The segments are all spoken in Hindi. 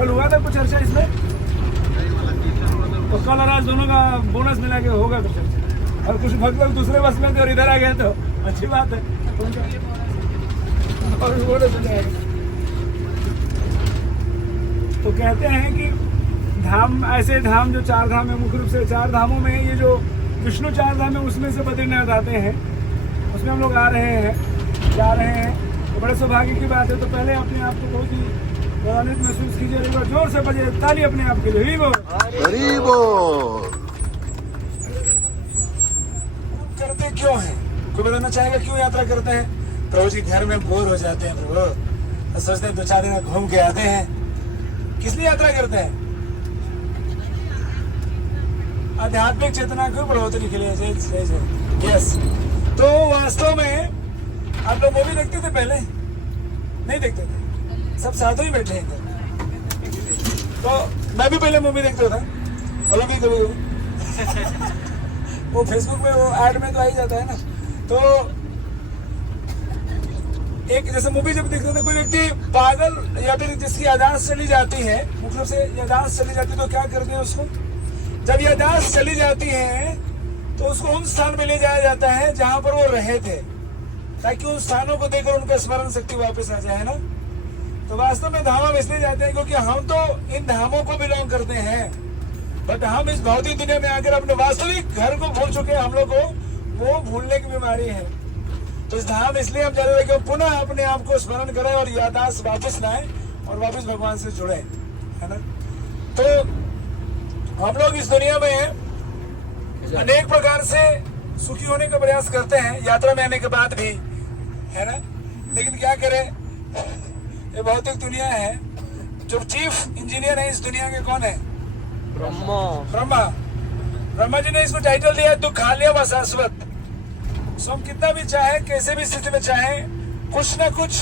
कल हुआ था कुछ चर्चा इसमें, तो कल और आज दोनों का बोनस मिला के होगा कुछ चर्चा। और कुछ भक्त लोग दूसरे बस में थे और इधर आ गए तो अच्छी बात है, और बोनस मिल जाएगा। तो कहते हैं कि धाम, ऐसे धाम जो चार धाम है, मुख्य रूप से चार धामों में ये जो विष्णु चार धाम है उसमें से बद्रीनाथ आते हैं, उसमें हम लोग आ रहे हैं, जा रहे हैं, तो बड़े सौभाग्य की बात है। तो पहले अपने आप को बहुत ही गौरवान्वित महसूस कीजिए, एक बार जोर से बजे ताली अपने आप के लिए। गरीबो करते क्यों हैं? कोई बताना चाहेगा क्यों यात्रा करते हैं? प्रभु जी घर में बोर हो जाते हैं प्रभु, तो सोचते हैं 2-4 दिन घूम के आते हैं। किस लिए यात्रा करते हैं? आध्यात्मिक चेतना को बढ़ोतरी के लिए। यस। तो वास्तव में आप लोग मूवी देखते थे पहले? नहीं देखते थे, सब साथ ही बैठे हैं इधर। तो मैं भी पहले मूवी देखता था, और भी कभी वो फेसबुक में वो ऐड में तो आ ही जाता है ना। तो एक जैसे मूवी जब देखते थे, कोई व्यक्ति पागल या फिर जिसकी यादाश्त चली जाती है, मतलब से यादाश्त चली जाती है, तो क्या करते हैं उसको? जब यादाश्त चली जाती है तो उसको उन स्थान में ले जाया जाता है जहां पर वो रहे थे, ताकि उन स्थानों को देखकर उनका स्मरण शक्ति वापस आ जाए ना। तो वास्तव में धाम हम इसलिए जाते हैं क्योंकि हम तो इन धामों को बिलोंग करते हैं, बट हम इस भौतिक दुनिया में आकर अपने वास्तविक घर को भूल चुके हैं। हम लोग को वो भूलने की बीमारी है। तो इस धाम इसलिए हम जा रहे हैं कि पुनः अपने आप को स्मरण करें और यादाश्त वापस लाएं और वापस भगवान से जुड़े, है ना। तो हम लोग इस दुनिया में अनेक प्रकार से सुखी होने का प्रयास करते हैं यात्रा में आने के बाद भी, है ना। लेकिन क्या करें, ये भौतिक दुनिया है। जो चीफ इंजीनियर है इस दुनिया के कौन है? ब्रह्मा जी ने इसको टाइटल दिया दुखालय व शाश्वत। सो हम कितना भी चाहे, कैसे भी स्थिति में चाहे, कुछ ना कुछ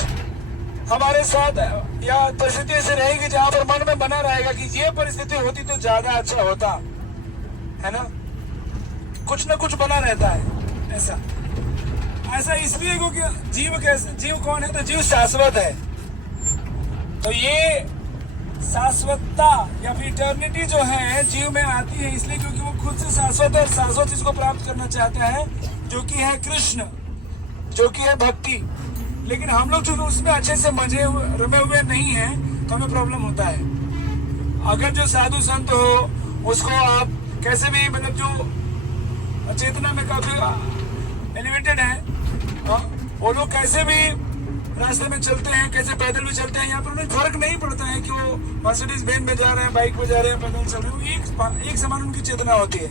हमारे साथ या परिस्थिति ऐसे रहेगी जहां पर मन में बना रहेगा कि ये परिस्थिति होती तो ज्यादा अच्छा होता, है ना। कुछ ना कुछ बना रहता है ऐसा इसलिए क्योंकि जीव कौन है? तो जीव शाश्वत है। तो ये शाश्वतता या फिर इटर्निटी जो है जीव में आती है इसलिए क्योंकि वो खुद से शाश्वत है और शाश्वत चीज को प्राप्त करना चाहता है, जो कि है कृष्ण, जो कि है भक्ति। लेकिन हम लोग जो उसमें अच्छे से रमे हुए नहीं है तो हमें प्रॉब्लम होता है। अगर जो साधु संत हो उसको आप कैसे भी, मतलब जो चेतना में काफी एलिवेटेड है, वो लोग कैसे भी रास्ते में चलते हैं, कैसे पैदल भी चलते हैं, यहाँ पर उन्हें फर्क नहीं पड़ता है कि वो मर्सिडीज बेंज में जा रहे हैं, बाइक पे जा रहे हैं, पैदल चल रहे हैं, एक समान उनकी चेतना होती है।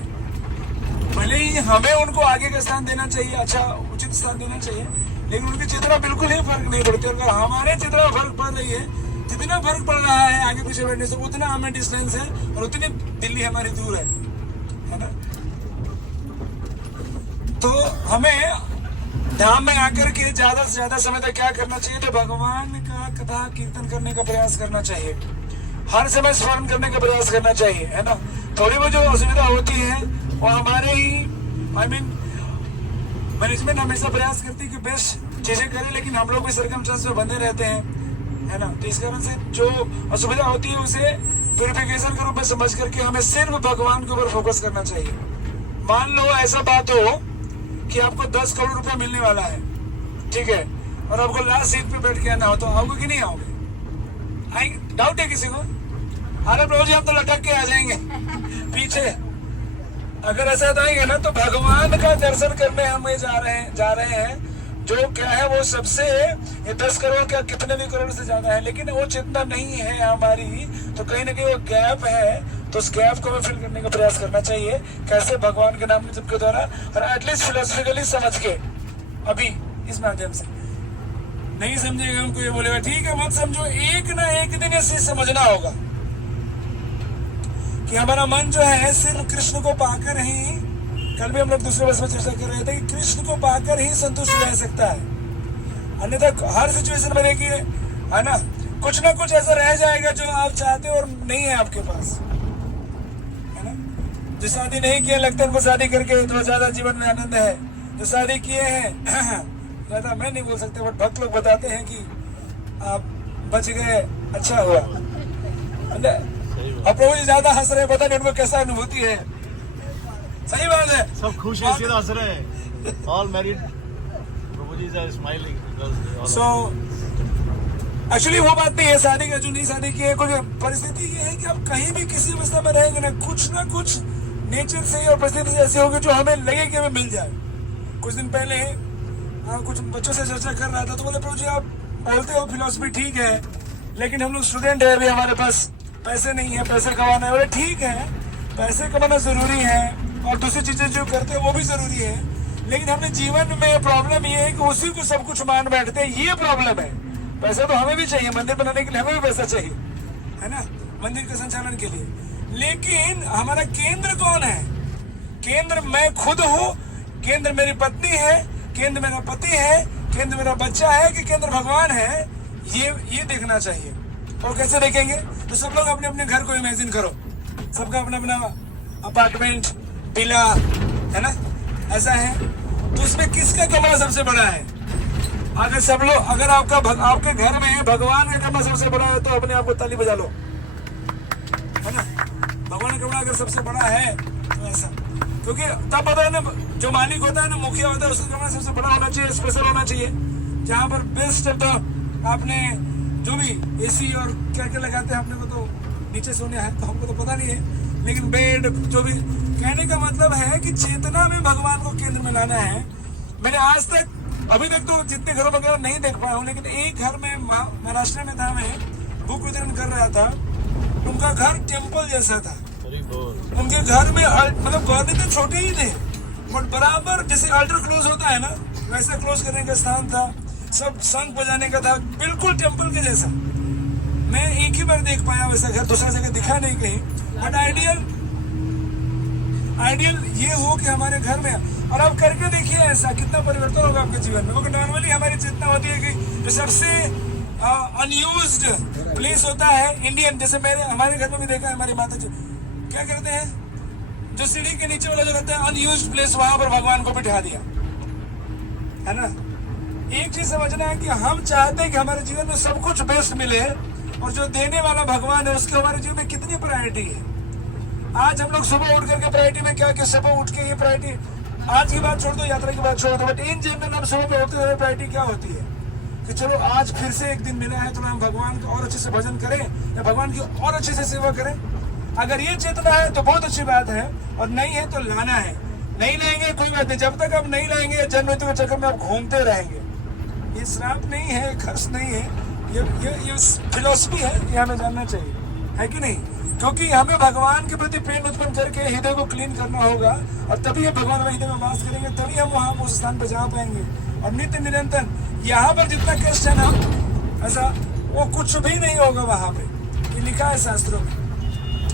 भले ही हमें उनको आगे का स्थान देना चाहिए, अच्छा उचित स्थान देना चाहिए, लेकिन उनकी चेतना बिल्कुल ही फर्क नहीं पड़ती। अगर हमारे चेतना में फर्क पड़ रही है, जितना फर्क पड़ रहा है आगे पीछे बैठने से, उतना हमें डिस्टेंस है और उतनी दिल्ली हमारी दूर है ना। तो हमें धाम में आकर के ज्यादा से ज्यादा समय तक क्या करना चाहिए? तो भगवान का कथा कीर्तन करने का प्रयास करना चाहिए, हर समय स्मरण करने का प्रयास करना चाहिए, है ना। थोड़ी बहुत जो असुविधा होती है वो हमारे ही मैनेजमेंट हमेशा प्रयास करती है कि बेस्ट चीजें करें, लेकिन हम लोग भी सर्कमस्टेंस में बंधे रहते हैं, है ना। तो इस कारण से जो असुविधा होती है उसे प्यूरिफिकेशन के रूप में समझ करके हमें सिर्फ भगवान के ऊपर फोकस करना चाहिए। मान लो ऐसा बात हो कि आपको 10 करोड़ रुपया मिलने वाला है, ठीक है, और आपको लास्ट सीट पे बैठ के आना हो, तो आओगे कि नहीं आओगे? आएंगे? डाउट है किसी को? अरे प्रभु जी हम तो लटक के आ जाएंगे पीछे। अगर ऐसा आएंगे ना तो भगवान का दर्शन करने हमें जा रहे हैं, जो क्या है वो सबसे 10 करोड़ क्या कितने भी करोड़ से ज्यादा है, लेकिन वो चेतना नहीं है हमारी, तो कहीं ना कहीं वो गैप है। तो उस गैप को हमें फिल करने का प्रयास करना चाहिए, कैसे? भगवान के नाम जप के द्वारा, और एटलीस्ट फिलोसफिकली समझ के। अभी इस माध्यम से नहीं समझेगा, हमको ये बोलेगा ठीक है मत समझो, एक ना एक दिन ऐसे समझना होगा कि हमारा मन जो है सिर्फ कृष्ण को पाकर ही, कल भी हम लोग दूसरे वर्ष में चर्चा कर रहे थे कि कृष्ण को पाकर ही संतुष्ट रह सकता है, अन्यथा हर सिचुएशन में देखिए, है ना, कुछ ना कुछ ऐसा रह जाएगा जो आप चाहते हो और नहीं है आपके पास, है ना। जो शादी नहीं किया लगता है उनको शादी करके तो ज्यादा जीवन में आनंद है, जो शादी किए हैं ज्यादा मैं नहीं बोल सकता, बट भक्त लोग बताते हैं कि आप बच गए, अच्छा हुआ। और प्रभु जी ज्यादा हंस रहे हैं, पता नहीं उनको कैसा अनुभूति है। सही बात है, सब खुश है, इसलिए हंस रहे हैं। All married Prabhu ji are smiling. So actually वो बात नहीं है, शादी का जो नहीं शादी की है, कोई परिस्थिति ये है कि आप कहीं भी किसी अवस्था में रहेंगे ना कुछ नेचर से और परिस्थिति से ऐसी होगी जो हमें लगे कि हमें मिल जाए। कुछ दिन पहले कुछ बच्चों से चर्चा कर रहा था, तो बोले प्रभु जी आप बोलते हो फिलॉसफी ठीक है, लेकिन हम लोग स्टूडेंट है, अभी हमारे पास पैसे नहीं है, पैसे कमाना है। बोले ठीक है, पैसे कमाना जरूरी है और दूसरी चीजें जो करते हैं वो भी जरूरी है, लेकिन हमने जीवन में प्रॉब्लम ये है कि उसी को सब कुछ मान बैठते हैं। ये प्रॉब्लम है। पैसा तो हमें भी चाहिए, मंदिर बनाने के लिए हमें भी पैसा चाहिए, है ना, मंदिर के संचालन के लिए, लेकिन हमारा केंद्र कौन है? केंद्र मैं खुद हूँ, केंद्र मेरी पत्नी है, केंद्र मेरा पति है, केंद्र मेरा बच्चा है कि केंद्र भगवान है? ये देखना चाहिए। और कैसे देखेंगे? तो सब लोग अपने अपने घर को इमेजिन करो, सबका अपना अपना अपार्टमेंट, विला, है ना, ऐसा है। तो उसमें किसका कमरा सबसे बड़ा है? अगर सब लोग, अगर आपके घर में भगवान का कमरा सबसे बड़ा है तो अपने आप को ताली बजा लो, है ना। भगवान का कमरा अगर सबसे बड़ा है तो ऐसा, क्योंकि तब पता है ना, जो मालिक होता है ना, मुखिया होता है, उसका कमरा सबसे बड़ा होना चाहिए, स्पेशल होना चाहिए, जहाँ पर बेस्ट। तो आपने जो भी एसी और क्या क्या लगाते हैं, अपने को तो नीचे सोने है तो हमको तो पता नहीं है, लेकिन बेड जो भी, कहने का मतलब है कि चेतना में भगवान को केंद्र में लाना है। मैंने आज तक, अभी तक तो जितने घरों वगैरह नहीं देख पाया हूँ, लेकिन एक घर में महाराष्ट्र में था, मैं बुक वितरण कर रहा था, उनका घर टेम्पल जैसा था। उनके घर में मतलब गौरने तो छोटे ही थे, बट बराबर जैसे अल्टर क्लोज होता है ना, वैसा क्लोज करने का स्थान था, सब शंख बजाने का था, बिल्कुल टेम्पल के जैसा। मैं एक ही बार देख पाया वैसा घर, दूसरा जगह दिखा नहीं कहीं। बट आइडियल ये हो कि हमारे घर में, और आप करके देखिए ऐसा, कितना परिवर्तन होगा आपके जीवन में। क्योंकि नॉर्मली हमारी चेतना होती है कि जो सबसे अनयूज्ड प्लेस होता है इंडियन, जैसे हमारे घर में भी देखा है, हमारी माता जी क्या करते हैं, जो सीढ़ी के नीचे वाला जो रहता है अनयूज्ड प्लेस, वहां पर भगवान को बिठा दिया, है ना। एक चीज समझना है कि हम चाहते हैं कि हमारे जीवन में सब कुछ बेस्ट मिले, और जो देने वाला भगवान है उसके हमारे जीवन में कितनी प्रायोरिटी है। आज हम लोग सुबह उठ करके प्रायोरिटी में क्या, सुबह उठ के ये प्रायोरिटी, आज की बात छोड़ दो, यात्रा की बात छोड़ दो, बट इन जनरल हम सुबह पे होते हुए प्रायोरिटी क्या होती है कि चलो आज फिर से एक दिन मिला है, तो हम भगवान का और अच्छे से भजन करें या भगवान की और अच्छे से सेवा करें। अगर ये चेतना है तो बहुत अच्छी बात है, और नहीं है तो लाना है। नहीं लाएंगे कोई बात नहीं, जब तक आप नहीं लाएंगे जन्म मृत्यु के चक्कर में आप घूमते रहेंगे। ये श्राप नहीं है, खर्च नहीं है, ये फिलॉसफी है, ये हमें जानना चाहिए, है कि नहीं। क्योंकि हमें भगवान के प्रति प्रेम उत्पन्न करके हृदय को क्लीन करना होगा, और तभी ये भगवान हमारे हृदय में वास करेंगे, तभी हम वहाँ उस स्थान पर जा पाएंगे। और नित्य निरंतर यहाँ पर जितना कष्ट है ना, ऐसा वो कुछ भी नहीं होगा वहाँ पे, ये लिखा है शास्त्रों में।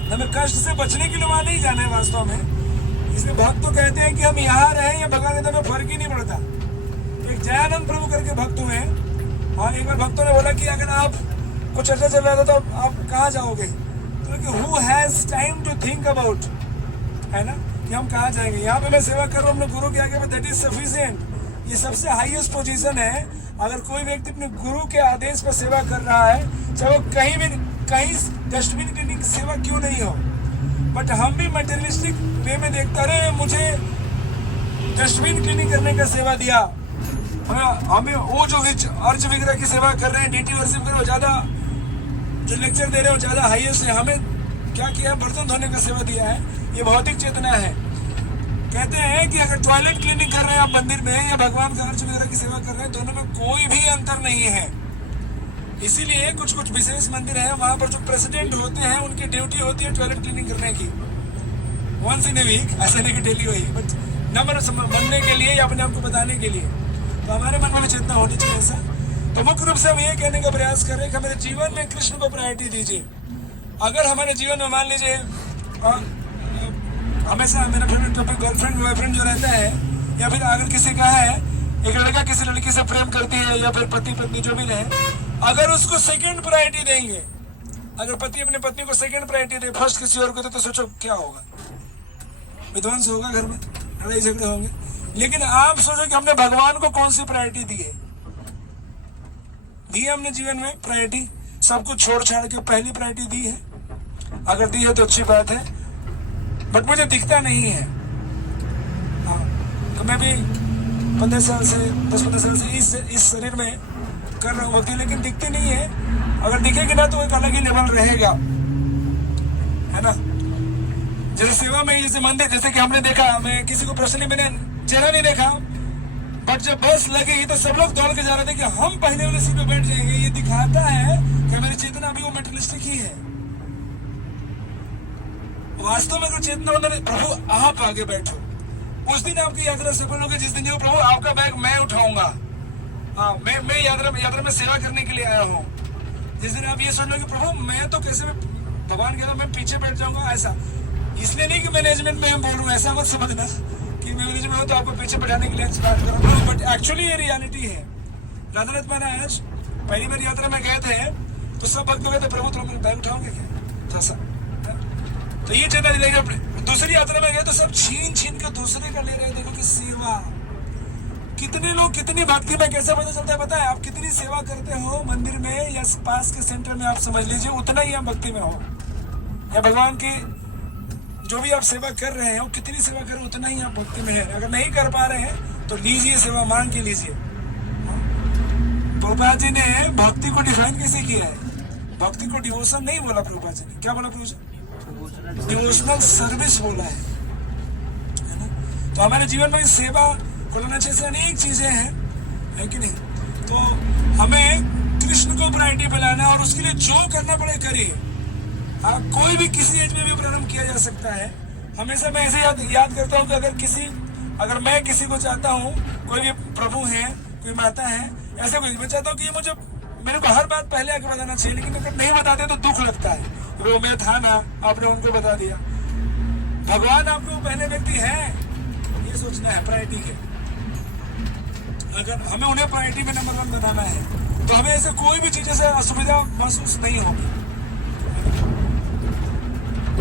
हमें कष्ट से बचने के लिए वहाँ नहीं जाना है वास्तव में। इसलिए भक्त तो कहते हैं कि हम यहाँ रहें या भगवान हृदय में फर्क ही नहीं पड़ता। एक जयानंद प्रभु करके भक्त हुए, और एक बार भक्तों ने बोला कि अगर आप कुछ अच्छा चल रहा था तो आप कहाँ जाओगे, तो who has time to think about, है ना, कि हम कहाँ जाएंगे। यहाँ पे मैं सेवा कर रहा हूँ अपने गुरु के आगे, दैट इज सफिशिएंट। ये सबसे हाईएस्ट पोजीशन है। अगर कोई व्यक्ति अपने गुरु के आदेश पर सेवा कर रहा है, चाहे वो कहीं डस्टबिन क्लीनिंग की सेवा क्यों नहीं हो, बट हम भी मटेरियलिस्टिक वे में देखते रहे, मुझे डस्टबिन क्लीनिंग करने का सेवा दिया, हमें वो जो अर्ज विग्रह की सेवा कर रहे हैं, डीटी वर्शिप कर रहे हो, ज्यादा जो लेक्चर दे रहे हो ज्यादा हाईएस्ट है। हमें क्या किया, बर्तन धोने का सेवा दिया है। ये भौतिक चेतना है। कहते हैं कि अगर टॉयलेट क्लीनिंग कर रहे हैं आप मंदिर में, या भगवान का अर्ज वगैरह की सेवा कर रहे हैं, दोनों में कोई भी अंतर नहीं है। इसीलिए कुछ विशेष मंदिर है, वहां पर जो प्रेसिडेंट होते हैं उनकी ड्यूटी होती है टॉयलेट क्लीनिंग करने की, वंस इन ए वीक, ऐसा नहीं कि डेली हुई, बट नंबर बनने के लिए या अपने आप को बताने के लिए। तो हमारे मन में भी चेतना होनी चाहिए ऐसा। तो मुख्य रूप से हम ये कहने का प्रयास कर रहे हैं कि हमारे जीवन में कृष्ण को प्रायोरिटी दीजिए। अगर हमारे जीवन में मान लीजिए हमेशा मेरा फेवरेट टॉपिक गर्लफ्रेंड बॉयफ्रेंड जो रहता है, या फिर अगर किसी का है, एक लड़का किसी लड़की से प्रेम करती है, या फिर पति पत्नी जो भी रहे, अगर उसको सेकंड प्रायोरिटी देंगे, अगर पति अपने पत्नी को सेकंड प्रायोरिटी दे, फर्स्ट किसी और को दे, तो सोचो क्या होगा, विध्वंस होगा, घर में लड़ाई झगड़े होंगे। लेकिन आप सोचो कि हमने भगवान को कौन सी प्रायोरिटी दी है हमने जीवन में प्रायोरिटी, सब कुछ छोड़ छाड़ के पहली प्रायोरिटी दी है। अगर दी है तो अच्छी बात है, बट मुझे दिखता नहीं है। हाँ, तो मैं भी 15 साल से 10-15 साल से इस शरीर में कर रहा हूँ भक्ति, लेकिन दिखती नहीं है। अगर दिखेगी ना तो एक अलग ही लेवल रहेगा, है ना। जैसे सेवा में, जैसे मंदिर, जैसे कि हमने देखा, मैं किसी को पर्सनली मैंने चेहरा नहीं देखा, बट जब बस लगी तो सब लोग दौड़ के जा रहे थे कि हम पहले वाले सीट पे बैठ जाएंगे। ये दिखाता है कि मेरी चेतना अभी वो मेटेरियलिस्टिक ही है। वास्तव में अगर चेतना होना, प्रभु आप आगे बैठो, उस दिन आपकी यात्रा सफल होगी जिस दिन जो प्रभु आपका बैग मैं उठाऊंगा। हाँ, मैं यात्रा में सेवा करने के लिए आया हूँ। जिस दिन आप ये सोच लो कि प्रभु मैं तो कैसे, भगवान कहता मैं पीछे बैठ जाऊंगा, ऐसा इसलिए नहीं कि मैनेजमेंट में हम बोल रहा हूँ, ऐसा मत समझना कि मैनेजमेंट हो तो आपको पीछे बैठाने के लिए स्टार्ट कर रहा हूँ, बट एक्चुअली ये रियलिटी है। राधानाथ महाराज पहली बार यात्रा में गए थे तो सब भक्त गए थे, प्रभु तुम मेरे बैग उठाओगे क्या, था तो ये चेतना दिलाएगा। दूसरी यात्रा में गए तो सब छीन के दूसरे का ले रहे हैं। देखो कि सेवा, कितने लोग कितनी भक्ति में कैसे पता चलता है पता है? आप कितनी सेवा करते हो मंदिर में या पास के सेंटर में, आप समझ लीजिए उतना ही आप भक्ति में हो, या भगवान की जो भी आप सेवा कर रहे हो, कितनी सेवा कर रहे हो उतना ही आप भक्ति में है। अगर नहीं कर पा रहे हैं तो लीजिए, सेवा मांग के लीजिए। प्रभुपाद जी ने भक्ति को डिफाइन कैसे किया है? भक्ति को डिवोशन नहीं बोला प्रभुपाद जी ने, क्या बोला प्रभु जी? डिवोशनल सर्विस बोला है ना। तो हमारे जीवन में सेवा को लेना चाहिए, अनेक चीजें हैं, है कि नहीं। तो हमें कृष्ण को प्रायोरिटी पे लाना, और उसके लिए जो करना पड़े करिए। कोई भी किसी एज में भी प्रारंभ किया जा सकता है। हमेशा मैं ऐसे याद करता हूँ कि अगर मैं किसी को चाहता हूँ, कोई भी प्रभु है, कोई माता है, ऐसे कोई, मैं चाहता हूँ कि ये मेरे को हर बात पहले आके बताना चाहिए, लेकिन अगर नहीं बताते तो दुख लगता है। वो मैं था ना, आपने उनको बता दिया। भगवान आपको पहले व्यक्ति है, ये सोचना है प्रायोरिटी के। अगर हमें उन्हें प्रायोरिटी में नंबर 1 बनाना है तो हमें ऐसे कोई भी चीज से असुविधा महसूस नहीं होगी।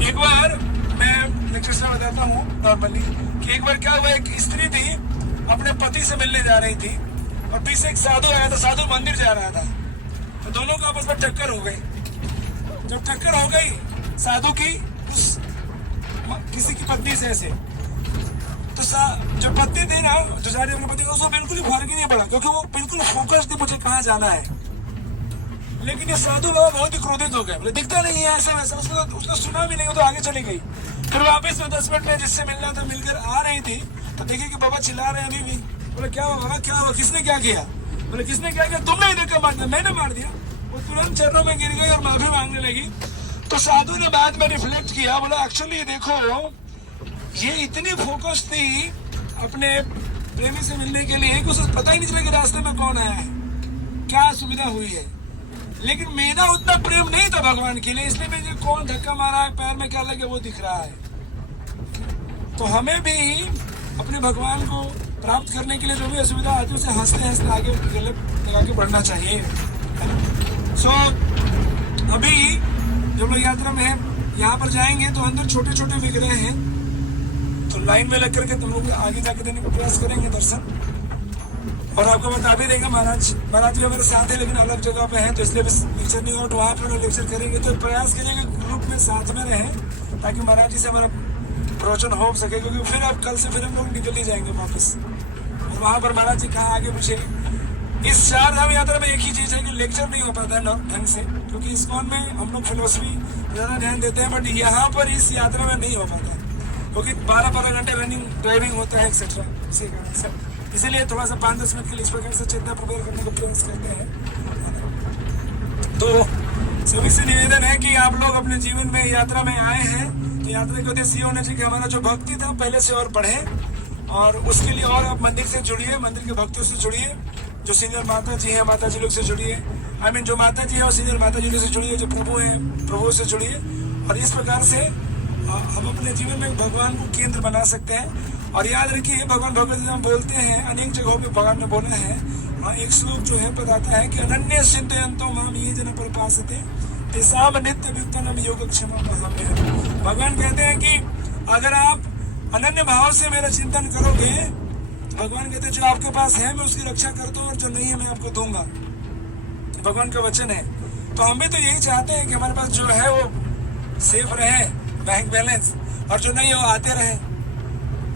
एक बार मैं लेक्चर से बताता हूँ नॉर्मली कि एक बार क्या हुआ, एक स्त्री थी अपने पति से मिलने जा रही थी और पीछे एक साधु आया था। साधु मंदिर जा रहा था, तो दोनों को आपस में टक्कर हो गई। जब टक्कर हो गई साधु की उस किसी की पत्नी से ऐसे, तो जो पत्नी थी ना, जो जा रही अपने पति को, उसको बिल्कुल ही फर्क ही नहीं पड़ा, क्योंकि वो बिल्कुल फोकस थी मुझे कहाँ जाना है। लेकिन ये साधु बाबा बहुत ही क्रोधित हो गए, बोले दिखता नहीं है ऐसा वैसा। उसने सुना भी नहीं, तो आगे चली गई। फिर वापस में 10 मिनट में जिससे मिलना था मिलकर आ रही थी, तो देखी कि बाबा चिल्ला रहे हैं अभी भी। बोले क्या हुआ बाबा, क्या हुआ, किसने क्या किया? बोले किसने क्या किया? तुमने ही धक्का मार दिया। मैंने मार दिया। वो तुरंत चरणों में गिर गई और माफी मांगने लगी। तो साधु ने बाद में रिफ्लेक्ट किया, बोला एक्चुअली देखो, ये इतनी फोकस थी अपने प्रेमी से मिलने के लिए कि उसे पता ही नहीं चला कि रास्ते में कौन आया है, क्या सुविधा हुई है। लेकिन मेरा उतना प्रेम नहीं था भगवान के लिए, इसलिए मुझे कौन धक्का मारा है, पैर में क्या लगे वो दिख रहा है। तो हमें भी अपने भगवान को प्राप्त करने के लिए जो भी असुविधा आती है उसे हंसते हंसते आगे लगा के बढ़ना चाहिए। अभी जब लोग यात्रा में यहाँ पर जाएंगे तो अंदर छोटे छोटे विग्रह हैं, तो लाइन में लग करके तुम लोग आगे जाके देने का प्रयास करेंगे दर्शन। और आपको बता भी देंगे महाराज भी हमारे साथ है, लेकिन अलग जगह पे हैं, तो इसलिए लेक्चर नहीं हो। तो वहाँ पर लेक्चर करेंगे तो प्रयास करेंगे ग्रुप में साथ में रहें, ताकि महाराज जी से हमारा प्रवचन हो सके, क्योंकि फिर आप कल से फिर हम लोग निकल ही जाएंगे वापस। और वहाँ पर महाराज जी कहाँ आगे पूछे। इस 4 धाम यात्रा में एक ही चीज है कि लेक्चर नहीं हो पाता है ढंग से, क्योंकि इस्कॉन में हम लोग फिलोसफी ज़्यादा ध्यान देते हैं, बट यहाँ पर इस यात्रा में नहीं हो पाता है, क्योंकि 12-12 घंटे रनिंग ड्राइविंग होता है एक्सेट्रा। इसीलिए थोड़ा सा 5-10 मिनट के लिए इस प्रकार से चेतना प्रिपेयर करने का प्रयास करते हैं। तो सभी से निवेदन है कि आप लोग अपने जीवन में यात्रा में आए हैं, तो यात्रा का उद्देश्य ये होना चाहिए कि हमारा जो भक्ति था पहले से और बढ़े, और उसके लिए और आप मंदिर से जुड़िए, मंदिर के भक्तों से जुड़िए, जो सीनियर माता जी हैं माता जी लोग से जुड़िए, जो माता जी है और सीनियर माता जी लोग से जुड़िए, जो प्रभु हैं प्रभु से जुड़िए। और इस प्रकार से हम अपने जीवन में भगवान को केंद्र बना सकते हैं। और याद रखिए भगवान भगवत गीता में बोलते हैं, अनेक जगहों पे भगवान ने बोला है, एक श्लोक जो है बताता है कि अनन्य चिंतयन्तो माम ये जन परिपासते तेषां नित्य व्युत्थानम योगक्षेमं वहाम्यहम्। भगवान कहते हैं कि अगर आप अनन्य भाव से मेरा चिंतन करोगे, भगवान कहते हैं जो आपके पास है मैं उसकी रक्षा करता हूँ, और जो नहीं है मैं आपको दूंगा। भगवान का वचन है। तो हम भी तो यही चाहते हैं कि हमारे पास जो है वो सेफ रहे बैंक बैलेंस, और जो नहीं हो आते रहे।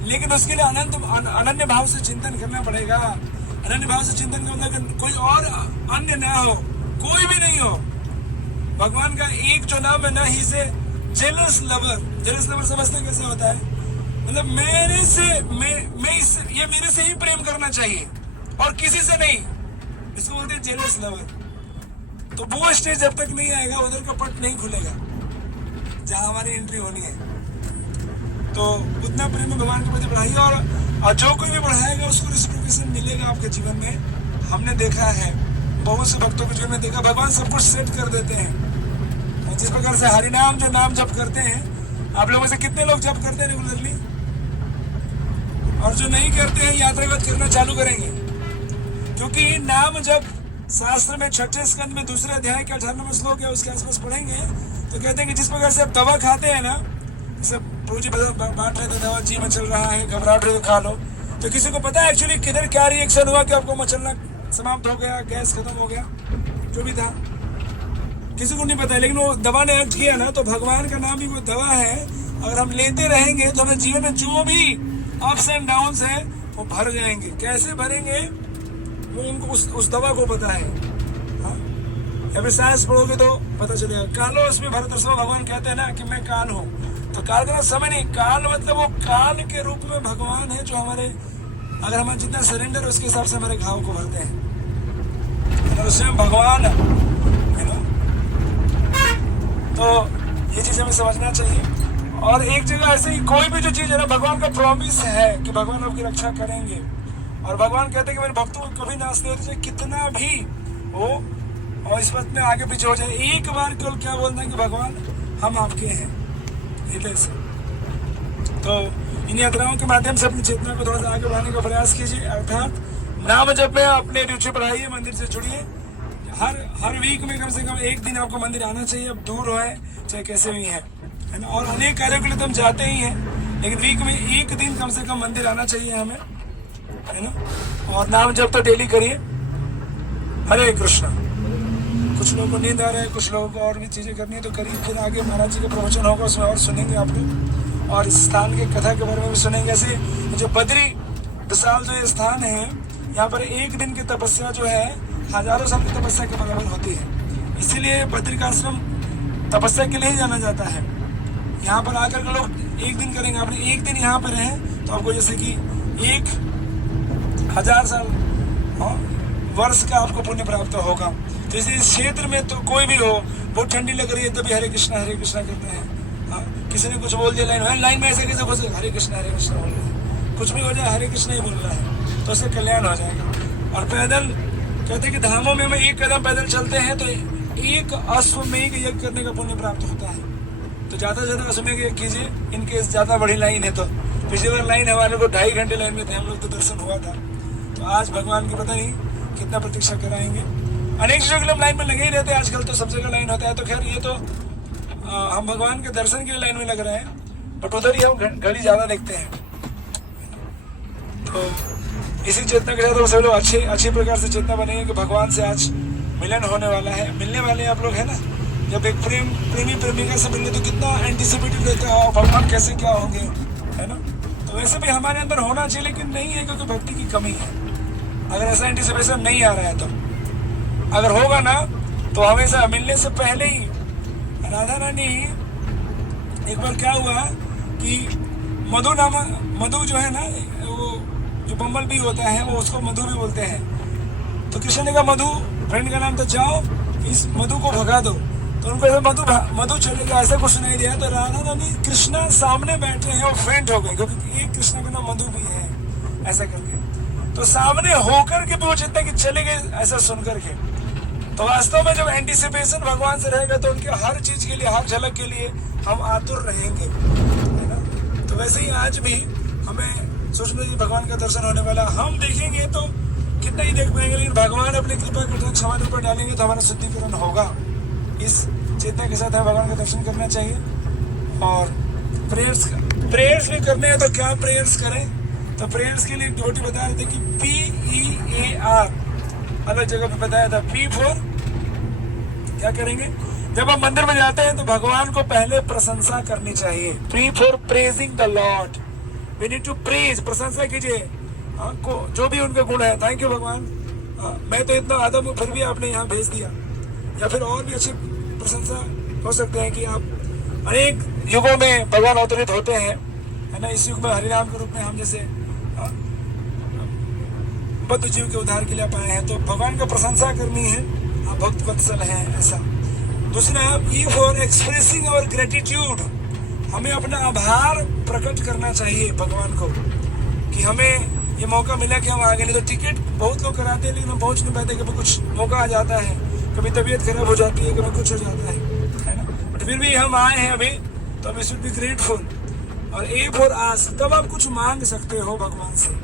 लेकिन उसके लिए अनन्य भाव से चिंतन करना पड़ेगा। अनन्य भाव से चिंतन करना कि कोई और अन्य ना हो, कोई भी नहीं हो। भगवान का एक जो नाम है ना, ही से जेलस लवर। जेलस लवर समझते कैसे होता है? मतलब मेरे से ही प्रेम करना चाहिए और किसी से नहीं। इसको बोलते हैं जेलस लवर। तो वो स्टेज जब तक नहीं आएगा, उधर का पट नहीं खुलेगा जहां हमारी एंट्री होनी है। तो उतना प्रेम भगवान के प्रति बढ़ाइए, और जो कोई भी बढ़ाएगा उसको रेसिप्रोकेशन मिलेगा आपके जीवन में। हमने देखा है, बहुत से भक्तों के जीवन में देखा, भगवान सब कुछ सेट कर देते हैं। जिस प्रकार से हरिनाम जो नाम जप करते हैं, आप लोगों से कितने लोग जप करते हैं रेगुलरली? और जो नहीं करते हैं यात्रागत करना चालू करेंगे, क्योंकि नाम जब शास्त्र में 6 स्कंद में 2 अध्याय के 18वां श्लोक है, उसके आसपास पढ़ेंगे तो कहते हैं कि जिस प्रकार से आप दवा खाते हैं ना, सब प्रभु जी बांट रहे थे दवा, जी में चल रहा है, घबराहट रहे तो खा लो। तो किसी को पता है एक्चुअली किधर क्या रिएक्शन हुआ कि आपको मचलना समाप्त हो गया, गैस खत्म हो गया, जो भी था किसी को नहीं पता है। लेकिन वो दवा ने एक्ट किया ना, तो भगवान का नाम भी वो दवा है। अगर हम लेते रहेंगे तो हमें जीवन में जो भी अप्स एंड डाउन्स है वो भर जाएंगे। कैसे भरेंगे वो उनको उस दवा को पता है। अभी सांस पढ़ोगे तो पता चलेगा। कालो उसमें भरतर्षभ, भगवान कहते हैं ना कि मैं काल हूँ। तो काल का समय नहीं, काल मतलब वो काल के रूप में भगवान है, जो हमारे, अगर हमारा जितना सरेंडर है उसके हिसाब से हमारे घाव को भरते हैं। उसमें भगवान है ना। तो ये चीज हमें समझना चाहिए। और एक जगह ऐसे ही कोई भी जो चीज है ना, भगवान का प्रॉमिस है कि भगवान आपकी रक्षा करेंगे। और भगवान कहते हैं कि मेरे भक्तों को कभी नाश नहीं होते, कितना भी हो और इस बात में आगे पीछे हो जाए, एक बार केवल क्या बोलना है कि भगवान हम आपके हैं, हृदय से। तो इन यात्राओं के माध्यम से अपनी चेतना को थोड़ा सा आगे बढ़ाने का प्रयास कीजिए। अर्थात नाम जप में अपने रुचि बढ़ाइए, मंदिर से जुड़िए। हर वीक में कम से कम एक दिन आपको मंदिर आना चाहिए, अब दूर हो चाहे कैसे भी है ना। और अनेक कार्यों के लिए तो हम जाते ही हैं, लेकिन वीक में एक दिन कम से कम मंदिर आना चाहिए हमें, है ना। और नाम जप तो डेली करिए। हरे कृष्णा। कुछ लोगों को नींद आ रहा है, कुछ लोगों को और भी चीजें करनी है तो करिए। फिर आगे महाराज जी का प्रवचन होगा, उसमें और सुनेंगे आप लोग, और इस स्थान के कथा के बारे में भी सुनेंगे। ऐसे जो बद्री विशाल जो ये स्थान है, यहाँ पर एक दिन की तपस्या जो है हजारों साल की तपस्या के बराबर होती है। इसीलिए बद्रिकाश्रम तपस्या के लिए ही जाना जाता है। यहाँ पर आकर के लोग एक दिन करेंगे, आपने एक दिन यहाँ पर रहें तो आपको जैसे कि 1000 साल वर्ष का आपको पुण्य प्राप्त होगा। तो इस क्षेत्र में तो कोई भी हो, बहुत ठंडी लग रही है तभी हरे कृष्णा करते हैं। किसी ने कुछ बोल दिया लाइन में ऐसे कैसे घुसे, हरे कृष्णा बोल रहे हैं। कुछ भी हो जाए हरे कृष्णा ही बोल रहा है, तो उसका कल्याण हो जाएगा। और पैदल कहते हैं कि धामों में हम एक कदम पैदल चलते हैं तो एक अश्वमेघ यज्ञ करने का पुण्य प्राप्त होता है। तो ज्यादा से ज्यादा अश्वमेघ यज्ञ कीजिए। इनके ज्यादा बड़ी लाइन है, तो पिछली बार लाइन हमारे को 2.5 घंटे लाइन में थे हम लोग, तो दर्शन हुआ था। तो आज भगवान की पता नहीं कितना प्रतीक्षा कराएंगे। अनेक चीजों के लिए हम लाइन में लगे ही रहते हैं, आजकल तो सब जगह लाइन होता है। तो खैर ये तो हम भगवान के दर्शन के लिए लाइन में लग रहे हैं, बट उधर ही हम घड़ी ज्यादा देखते हैं। तो इसी चेतना के साथ सब लोग अच्छी प्रकार से चेतना बनेंगे कि भगवान से आज मिलन होने वाला है, मिलने वाले आप लोग है ना। जब एक प्रेमी प्रेमिका से मिलने तो कितना एंटिसिपेटेड रहता है, भगवान कैसे क्या होंगे, है ना। तो वैसे भी हमारे अंदर होना चाहिए, लेकिन नहीं है क्योंकि भक्ति की कमी है। अगर ऐसा एंटिसिपेशन नहीं आ रहा है तो, अगर होगा ना तो हमेशा मिलने से पहले ही राधा रानी, एक बार क्या हुआ कि मधु जो है ना, वो जो बम्बल भी होता है वो उसको मधु भी बोलते हैं। तो कृष्ण ने कहा मधु फ्रेंड का नाम, तो जाओ इस मधु को भगा दो। तो उनको ऐसा मधु चलेगा ऐसा कुछ नहीं दिया। तो राधा रानी कृष्णा सामने बैठे हैं और फेंट हो गए, क्योंकि एक कृष्ण का नाम मधु भी है ऐसा करके। तो सामने होकर के भी वो चिंता कि चले गए ऐसा सुन करके। तो वास्तव में जब एंटिसिपेशन भगवान से रहेगा तो उनके हर चीज के लिए, हर झलक के लिए हम आतुर रहेंगे, है ना। तो वैसे ही आज भी हमें सोचना चाहिए भगवान का दर्शन होने वाला। हम देखेंगे तो कितना ही देख पाएंगे, लेकिन भगवान अपनी कृपा कटाक्ष हमारे ऊपर डालेंगे तो हमारा शुद्धिकरण होगा। इस चेतना के साथ हमें भगवान का दर्शन करना चाहिए। और प्रेयर्स भी करने हैं तो क्या प्रेयर्स करें, तो प्रेयर्स के लिए डिवोटी बता रहे थे कि PEAR अलग जगह पे बताया था। P फॉर क्या करेंगे, जब हम मंदिर में जाते हैं तो भगवान को पहले प्रशंसा करनी चाहिए। Pray for praising the Lord, we need to praise, प्रशंसा कीजिए को जो भी उनके गुण है। थैंक यू भगवान, मैं तो इतना आदम हूँ फिर भी आपने यहाँ भेज दिया। या फिर और भी अच्छी प्रशंसा हो सकते हैं कि आप अनेक युगों में भगवान अवतरित होते हैं, है ना। इस युग में हरिनाम के रूप में हम जैसे बद्ध जीव के उद्धार के लिए पाए हैं, तो भगवान का प्रशंसा करनी है, आप भक्त वत्सल हैं ऐसा। दूसरा, E for expressing our gratitude, हमें अपना आभार प्रकट करना चाहिए भगवान को कि हमें ये मौका मिला कि हम आगे। नहीं तो टिकट बहुत लोग कराते हैं लेकिन हम पहुंच नहीं पाते, कभी कुछ मौका आ जाता है, कभी तबीयत खराब हो जाती है, कभी कुछ हो जाता है ना। बट फिर भी हम आए हैं अभी, तो वी शुड बी ग्रेटफुल। और ए फॉर आस्क, तब आप कुछ मांग सकते हो भगवान से।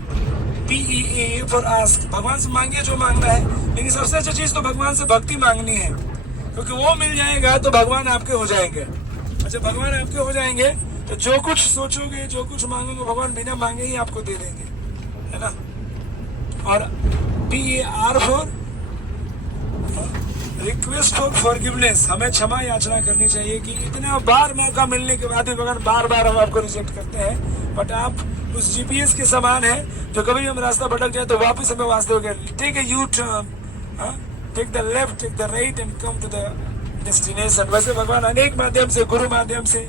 PEA फॉर आस्क, भगवान से मांगिए जो मांगना है, लेकिन सबसे अच्छी चीज तो भगवान से भक्ति मांगनी है, क्योंकि वो मिल जाएगा तो भगवान आपके हो जाएंगे। अच्छा, भगवान आपके हो जाएंगे तो जो कुछ सोचोगे, जो कुछ मांगोगे, भगवान बिना मांगे ही आपको दे देंगे, है ना। और PAR for request for forgiveness, हमें क्षमा याचना करनी चाहिए कि इतना बार मौका मिलने के बाद भी भगवान बार बार हम आपको रिजेक्ट करते हैं। बट आप उस GPS के समान है जो कभी हम रास्ता भटक जाए तो वापस हमें वास्ते हो गया, take a U turn, take the left, take the right and come to the destination. वैसे भगवान अनेक माध्यम से, गुरु माध्यम से,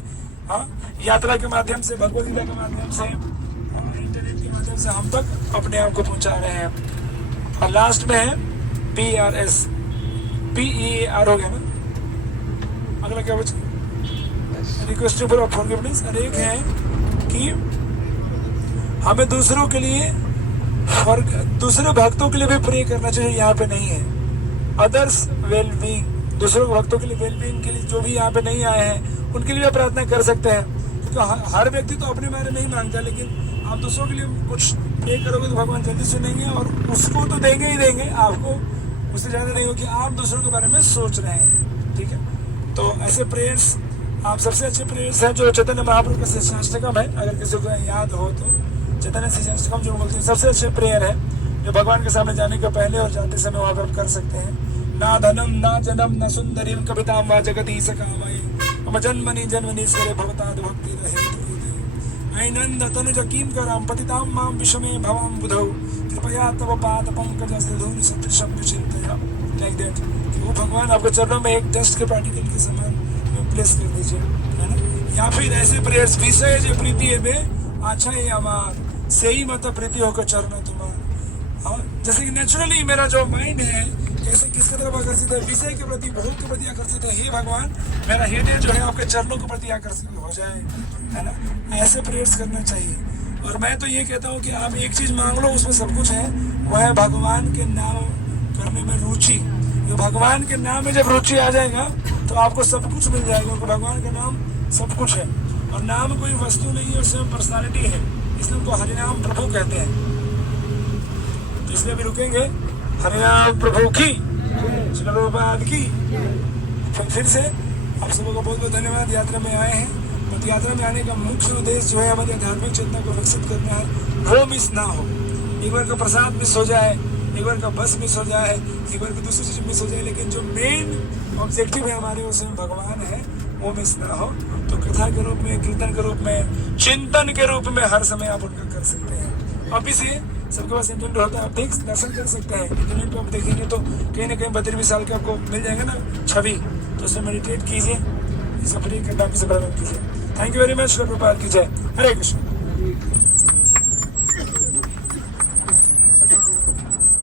यात्रा के माध्यम से, भगवद गीता के माध्यम से, इंटरनेट के माध्यम से हम तक अपने आप को पहुंचा रहे हैं। और लास्ट में है PRS, PEAR हो गया ना। अगला क्या बचा? Request for forgiveness. और एक है कि हमें दूसरों के लिए, दूसरे भक्तों के लिए भी प्रे करना चाहिए, यहाँ पे नहीं है। अदर्स वेल बीइंग, दूसरों भक्तों के लिए वेल बीइंग के लिए, जो भी यहाँ पे नहीं आए हैं उनके लिए प्रार्थना कर सकते हैं, क्योंकि हर व्यक्ति तो अपने बारे में ही मांगता है, लेकिन आप दूसरों के लिए कुछ प्रे करोगे तो भगवान जल्दी सुनेंगे, और उसको तो देंगे ही देंगे, आपको उससे ज़्यादा नहीं हो कि आप दूसरों के बारे में सोच रहे हैं। ठीक है, तो ऐसे प्रेयर्स, आप सबसे अच्छे प्रेयर्स हैं जो चैतन्य महाप्रभु का शिष्टाष्टकम है, अगर किसी को याद हो तो चैतन्य शिष्टाष्टकम जो बोलते हैं सबसे अच्छे प्रेयर है, जो भगवान के सामने जाने के पहले और जाते समय वहाँ पर कर सकते हैं। ना धनम ना जनम न सुंदरीम कविताम वा जगती सकामयि मम जन्मनि जन्मनीश्वरे भवताद् भक्ति रहे ऐनंद तनुज किं कराम पतितां मां विषमे भवां बुधौ कृपया तव पाद पंकजस्य धूलि सदृशं विचिन्तया। लाइक दैट, वो भगवान आपके चरणों में एक डस्ट के पार्टिकल के समान प्लेस कर दीजिए, है ना। या फिर ऐसे प्रेयर्स, विषय जे प्रीति है बे अच्छा है अमार से ही मत प्रीति होकर चरण तुम्हारा। जैसे कि नेचुरली मेरा जो माइंड है कैसे किसकी तरफ आकर्षित है, विषय के प्रति, भोग के प्रति आकर्षित है, हे भगवान मेरा हृदय जो है आपके चरणों के प्रति आकर्षित हो जाए, है ना। ऐसे प्रेयर्स करना चाहिए। और मैं तो ये कहता हूँ कि आप एक चीज मांग लो, उसमें सब कुछ है, वह है भगवान के नाम करने में रुचि। तो भगवान के नाम में जब रुचि आ जाएगा तो आपको सब कुछ मिल जाएगा, क्योंकि भगवान का नाम सब कुछ है, और नाम कोई वस्तु नहीं है, स्वयं पर्सनालिटी है, इसलिए उनको हरिनाम प्रभु कहते हैं। तो इसलिए भी रुकेंगे, हरिनाम प्रभु की, श्री प्रभुपाद की। फिर से आप सबों का बहुत बहुत धन्यवाद। यात्रा में आए हैं, बट यात्रा में आने का मुख्य उद्देश्य जो है हमारी आध्यात्मिक चेतना को विकसित करना है, वो मिस ना हो। एक बार का प्रसाद मिस हो जाए, एक बार का बस मिस हो जाए, एक बार की दूसरी चीज मिस हो जाए, लेकिन जो मेन ऑब्जेक्टिव है हमारे उसमें भगवान है, वो मिस ना हो। तो कथा के रूप में, कीर्तन के रूप में, चिंतन के रूप में हर समय आप उनका कर सकते हैं। अब इसे सबके पास इंटरनेट होता है, आप देख दर्शन कर सकते हैं। इंटरनेट पे आप देखेंगे तो कहीं ना कहीं 32 साल के आपको मिल जाएगा ना छवि, तो उसमें मेडिटेट कीजिए, इसे फ्री करना, कीजिए। Thank you very much. Prabhupada की जय। हरे कृष्ण।